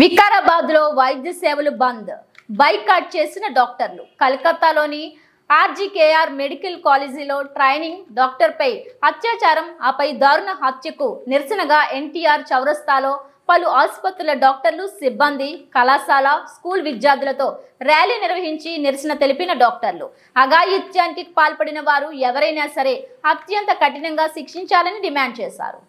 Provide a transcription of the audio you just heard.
వికారాబాద్ లో వైద్య సేవలు బంద్, బైకాట్ చేసిన డాక్టర్లు. కలకత్తాలోని ఆర్జీకేఆర్ మెడికల్ కాలేజీలో ట్రైనింగ్ డాక్టర్పై అత్యాచారం, ఆపై దారుణ హత్యకు నిరసనగా ఎన్టీఆర్ చౌరస్తాలో పలు ఆసుపత్రుల డాక్టర్లు, సిబ్బంది, కళాశాల, స్కూల్ విద్యార్థులతో ర్యాలీ నిర్వహించి నిరసన తెలిపిన డాక్టర్లు అఘాయిత్యానికి పాల్పడిన వారు ఎవరైనా సరే అత్యంత కఠినంగా శిక్షించాలని డిమాండ్ చేశారు.